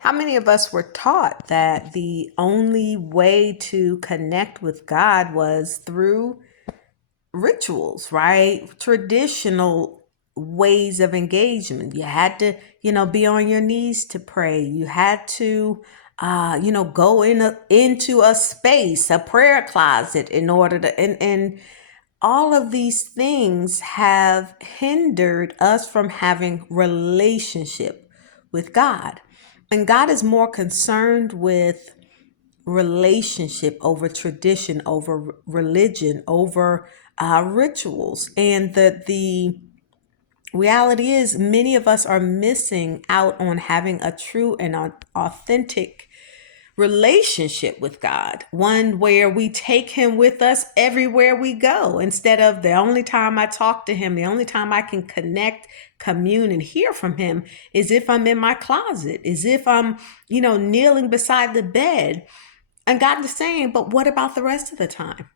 How many of us were taught that the only way to connect with God was through rituals, right? Traditional ways of engagement. You had to, be on your knees to pray. You had to, go into a space, a prayer closet in order to, and all of these things have hindered us from having relationship with God. And God is more concerned with relationship over tradition, over religion, over rituals. And the reality is, many of us are missing out on having a true and authentic relationship with God, one where we take him with us everywhere we go, instead of the only time I talk to him, the only time I can connect, commune, and hear from him is if I'm in my closet, is if I'm, kneeling beside the bed. And God is saying, but what about the rest of the time?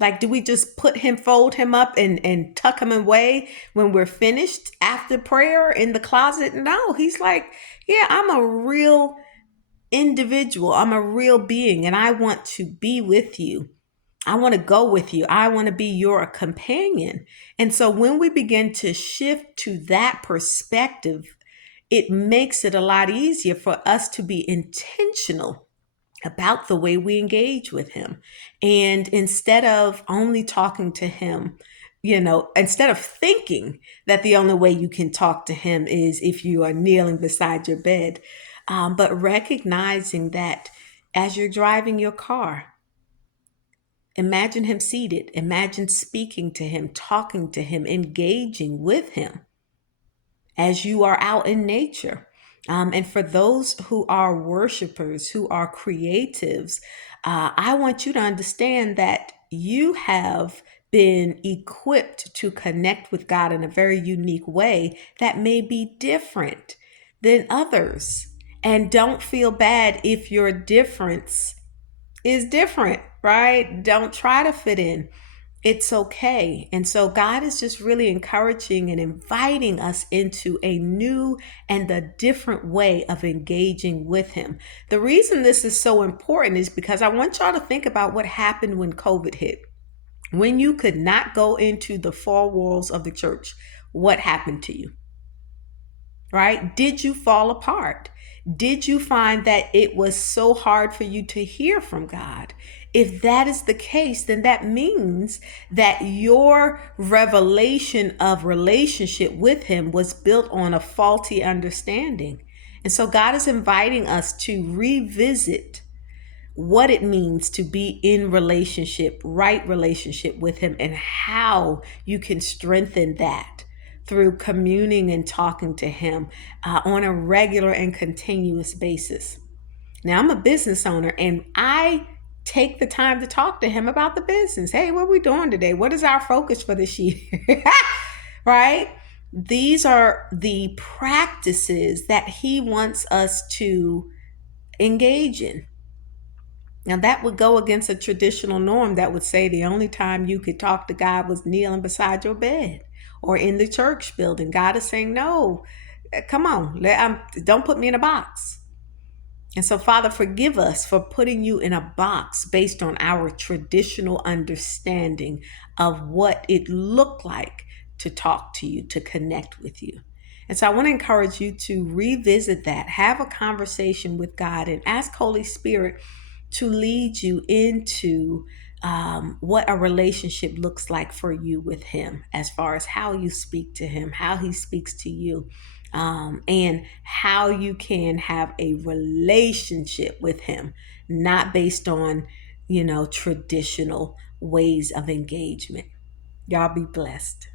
Like, do we just fold him up and tuck him away when we're finished after prayer in the closet? No, he's like, yeah, I'm a real individual. I'm a real being, and I want to be with you. I want to go with you. I want to be your companion. And so when we begin to shift to that perspective, it makes it a lot easier for us to be intentional about the way we engage with him. And instead of only talking to him, instead of thinking that the only way you can talk to him is if you are kneeling beside your bed, but recognizing that as you're driving your car, imagine him seated, imagine speaking to him, talking to him, engaging with him as you are out in nature. And for those who are worshipers, who are creatives, I want you to understand that you have been equipped to connect with God in a very unique way that may be different than others. And don't feel bad if your difference is different, right? Don't try to fit in. It's okay. And so God is just really encouraging and inviting us into a new and a different way of engaging with him. The reason this is so important is because I want y'all to think about what happened when COVID hit. When you could not go into the four walls of the church, what happened to you? Right? Did you fall apart? Did you find that it was so hard for you to hear from God? If that is the case, then that means that your revelation of relationship with him was built on a faulty understanding. And so God is inviting us to revisit what it means to be in relationship, right relationship with him, and how you can strengthen that through communing and talking to him on a regular and continuous basis. Now, I'm a business owner, and I take the time to talk to him about the business. Hey, what are we doing today? What is our focus for this year? Right? These are the practices that he wants us to engage in. Now, that would go against a traditional norm that would say the only time you could talk to God was kneeling beside your bed or in the church building. God is saying, no, come on, don't put me in a box. And so, Father, forgive us for putting you in a box based on our traditional understanding of what it looked like to talk to you, to connect with you. And so I want to encourage you to revisit that, have a conversation with God, and ask Holy Spirit to lead you into what a relationship looks like for you with him, as far as how you speak to him, how he speaks to you, and how you can have a relationship with him, not based on, traditional ways of engagement. Y'all be blessed.